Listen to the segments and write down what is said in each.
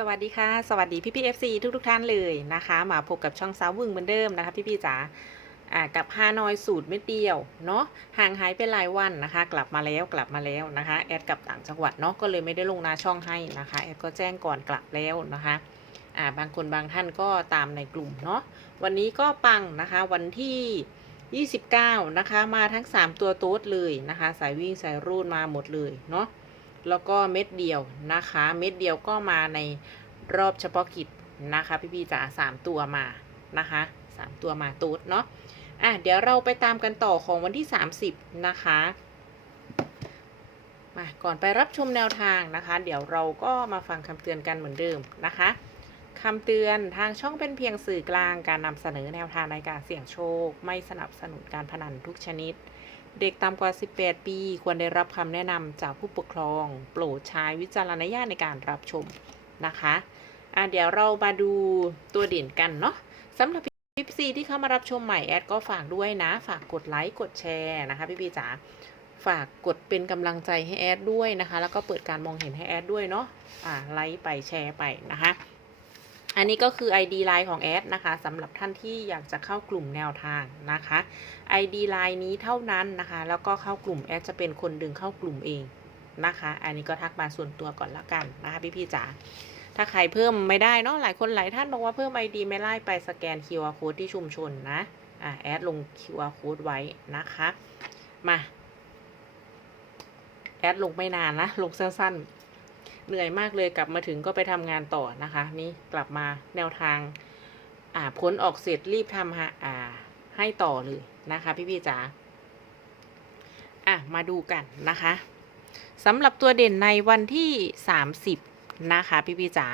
สวัสดีค่ะ สวัสดีพี่พี่เอฟซีทุกทุกๆท่านเลยนะคะ มาพบกับช่องสาววึงเหมือนเดิมนะคะ พี่พี่จ๋าอ่ากับฮานอยสูตรเม็ดเดียวเนาะห่างหายไปหลายวันนะคะ กลับมาแล้วกลับมาแล้วนะคะแอดกลับต่างจังหวัดเนาะก็เลยไม่ได้ลงนาช่องให้นะคะแอดก็แจ้งก่อนกลับแล้วนะคะอ่าบางคนบางท่านก็ตามในกลุ่มเนาะวันนี้ก็ปังนะคะวันที่ 29 นะคะ มาทั้ง 3 ตัวโต๊ดเลยนะคะ สายวิ่งสายรูดมาหมดเลยเนาะ แล้วก็เม็ดเดียวนะคะ เม็ดเดียวก็มาในรอบเฉพาะกิจนะคะ พี่พี่ๆจ๋าสามตัวมานะคะสามตัวมาตูดเนาะอะเดี๋ยวเราไปตามกันต่อของวันที่ 30 นะคะมาก่อนไปรับชมแนวทางนะคะ เดี๋ยวเราก็มาฟังคำเตือนกันเหมือนเดิมนะคะ คำเตือนทางช่องเป็นเพียงสื่อกลางการนำเสนอแนวทางในการเสี่ยงโชค ไม่สนับสนุนการพนันทุกชนิด เด็กต่ำกว่า 18 ปี ควรได้รับคำแนะนำจากผู้ปกครอง โปรดใช้วิจารณญาณในการรับชมนะคะอะเดี๋ยวเรามาดูตัวเด่นกันเนาะสำหรับพี่ซีที่เข้ามารับชมใหม่แอดก็ฝากด้วยนะ ฝากกดไลค์กดแชร์นะคะพี่พีจ๋าฝากกดเป็นกำลังใจให้แอดด้วยนะคะ แล้วก็เปิดการมองเห็นให้แอดด้วยเนาะอ่าไลค์ไปแชร์ไปนะคะ อันนี้ก็คือ ID Line ของแอดนะคะสำหรับท่านที่อยากจะเข้ากลุ่มแนวทางนะคะ ID Line นี้เท่านั้นนะคะ แล้วก็เข้ากลุ่มแอดจะเป็นคนดึงเข้ากลุ่มเองนะคะ อันนี้ก็ทักมาส่วนตัวก่อนละกันนะคะพี่พี่ๆจ๋าถ้าใครเพิ่มไม่ได้เนาะหลายคนหลายท่านบอกว่าเพิ่ม ID ไม่ไล่ไปสแกน QR code ที่ชุมชนนะอะแอดลง QR code ไว้นะคะมาแอดลงไม่นานนะลงสั้นๆ เหนื่อยมากเลยกลับมาถึงก็ไปทำงานต่อนะคะ นี่กลับมาแนวทางอ่าผลออกเสร็จรีบทำฮะอ่าให้ต่อเลยนะคะ พี่พี่จ๋าอะมาดูกันนะคะสำหรับตัวเด่นในวันที่ 30 นะคะ พี่พี่จ๋า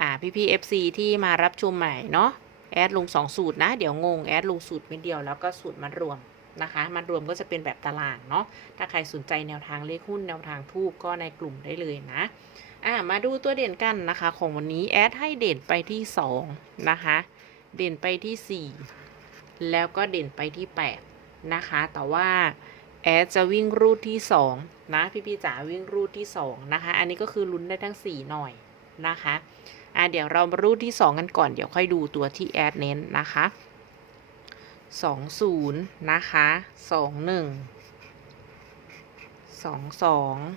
อ่าพี่พี่ FC ที่มารับชมใหม่เนาะแอดลง 2 สูตรนะ เดี๋ยวงง แอดลงสูตรไม่เดียวแล้วก็สูตรมัดรวม นะคะมัดรวมก็จะเป็นแบบตารางเนาะถ้าใครสนใจแนวทางเลขหุ้นแนวทางทูบก็ในกลุ่มได้เลยนะอ่ามาดูตัวเด่นกันนะคะ ของวันนี้แอดให้เด่นไปที่2นะคะเด่นไปที่ 4 แล้วก็เด่นไปที่ 8 นะคะ แต่ว่าแอดจะวิ่งรูทที่ 2 นะ พี่พี่จ๋าวิ่งรูทที่ 2 นะคะ อันนี้ก็คือลุ้นได้ทั้ง 4 หน่อยนะคะอะเดี๋ยวเรามารูทที่ 2 กันก่อน เดี๋ยวค่อยดูตัวที่แอดเน้นนะคะ 20นะคะ21 22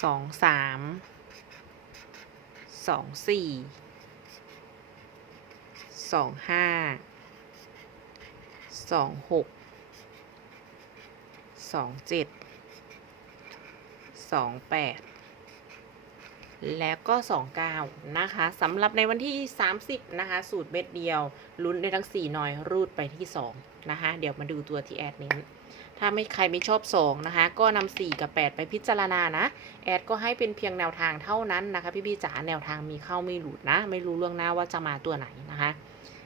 23 24 25 26 27 28แแล้วก็ 29 นะคะสำหรับในวันที่ 30 นะคะ สูตรเม็ดเดียว ลุ้นได้ทั้ง 4 หน่อยรูดไปที่ 2 นะคะ เดี๋ยวมาดูตัวที่แอดเน้นถ้าไม่ใครไม่ชอบ 2 นะคะ ก็นำ4กับ 8 ไปพิจารณานะ แอดก็ให้เป็นเพียงแนวทางเท่านั้นนะคะ พี่พี่จ๋าแนวทางมีเข้าไม่หลุดนะ ไม่รู้เรื่องหน้าว่าจะมาตัวไหนนะคะ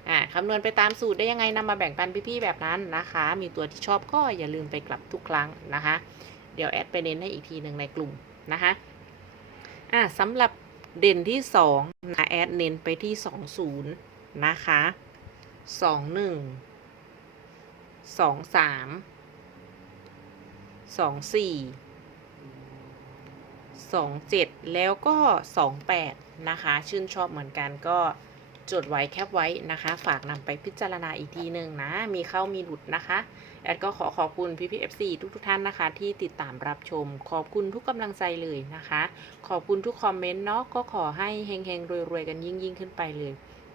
อ่าคำนวณไปตามสูตรได้ยังไงนำมาแบ่งปันพี่ๆแบบนั้นนะคะ มีตัวที่ชอบก็อย่าลืมไปกลับทุกครั้งนะคะ เดี๋ยวแอดไปเน้นให้อีกทีหนึ่งในกลุ่มนะคะ อะสำหรับเด่นที่สองนะแอดเน้นไปที่สองศูนย์นะคะสองหนึ่งสองสามสองสี่สองเจ็ดแล้วก็สองแปดนะคะ ชื่นชอบเหมือนกันก็ จดไว้แคปไว้นะคะ ฝากนำไปพิจารณาอีกทีหนึ่งนะ มีเข้ามีหลุดนะคะแอดก็ขอขอบคุณพี่พีเอฟซีทุกทุกท่านนะคะ ที่ติดตามรับชม ขอบคุณทุกกำลังใจเลยนะคะ ขอบคุณทุกคอมเมนต์เนาะก็ขอให้เฮงๆรวยๆกันยิ่งๆ ขึ้นไปเลย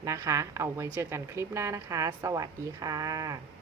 นะคะ เอาไว้เจอกันคลิปหน้านะคะ สวัสดีค่ะ